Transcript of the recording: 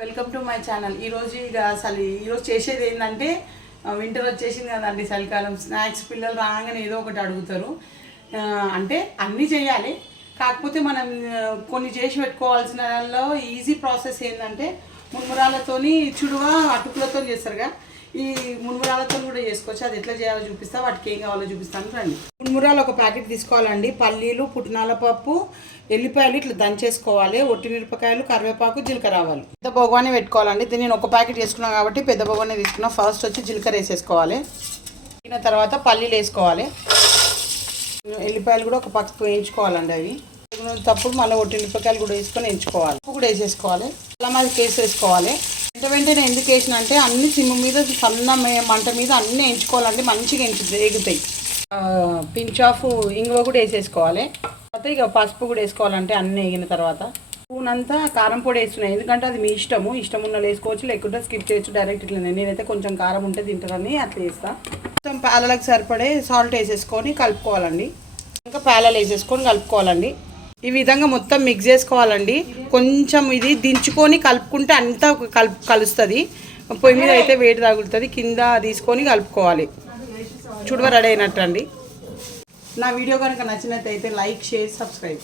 Welcome to my channel. ఈరోజు ఇక అసలు ఈరోజు చేసేది ఏంటంటే వింటర్ వచ్చేసింది కదండి, చలికాలం. స్నాక్స్ పిల్లలు రాగానే ఏదో ఒకటి అడుగుతారు. అంటే అన్నీ చేయాలి, కాకపోతే మనం కొన్ని చేసి పెట్టుకోవాల్సిన ఈజీ ప్రాసెస్ ఏంటంటే మున్మురాలతోని చుడువ అటుకులతో చేస్తారుగా, ఈ మున్మురాలతో కూడా చేసుకోవచ్చు. అది ఎట్లా చేయాలో చూపిస్తా, వాటికి ఏం కావాలో చూపిస్తాను రండి. మున్మురాలు ఒక ప్యాకెట్ తీసుకోవాలండి. పల్లీలు, పుట్నాల పప్పు, ఎల్లిపాయలు ఇట్లా దంచేసుకోవాలి. ఒట్టిమిరపకాయలు, కరివేపాకు, జీలకర్ర ఆవాలు. పెద్ద బొగ్గానే పెట్టుకోవాలండి. దీన్ని నేను ఒక ప్యాకెట్ వేసుకున్నాను కాబట్టి పెద్ద బొగ్గానే తీసుకున్నా. ఫస్ట్ వచ్చి జీలకర్ర వేసేసుకోవాలి. దీని తర్వాత పల్లీలు వేసుకోవాలి. ఎల్లిపాయలు కూడా ఒక పక్కకు వేయించుకోవాలండి. అవి తప్పుడు మళ్ళీ ఒట్టిమిరపకాయలు కూడా వేసుకొని వేయించుకోవాలి. ఉప్పు కూడా వేసేసుకోవాలి. అలా మాది కేసు వేసుకోవాలి. వెంటనే ఎందుకు వేసిన అంటే అన్ని సిమ్ము మీద సన్న మంట మీద అన్నీ వేయించుకోవాలండి. మంచిగా ఎగుతాయి. పించ్ ఆఫ్ ఇంగువ కూడా వేసేసుకోవాలి. తర్వాత ఇక పసుపు కూడా వేసుకోవాలంటే అన్నీ వేగిన తర్వాత స్పూన్ అంతా కారం పొడి వేస్తున్నాయి. ఎందుకంటే అది మీ ఇష్టము, ఇష్టం ఉన్న వేసుకోవచ్చు, లేకుంటే స్కిప్ చేయొచ్చు. డైరెక్ట్ ఇట్లా నేనైతే కొంచెం కారం ఉంటే తింటారని అట్లా వేస్తాను. కొంచెం పేలలకు సరిపడే సాల్ట్ వేసేసుకొని కలుపుకోవాలండి. ఇంకా పేలలు వేసేసుకొని కలుపుకోవాలండి. ఈ విధంగా మొత్తం మిక్స్ చేసుకోవాలండి. కొంచెం ఇది దించుకొని కలుపుకుంటే అంతా కలుస్తుంది. పొయ్యి మీద అయితే వేడి తగులుతుంది. కింద తీసుకొని కలుపుకోవాలి. చుడవ రెడీ అయినట్టు అండి. నా వీడియో కనుక నచ్చినట్టయితే లైక్, షేర్, సబ్స్క్రైబ్.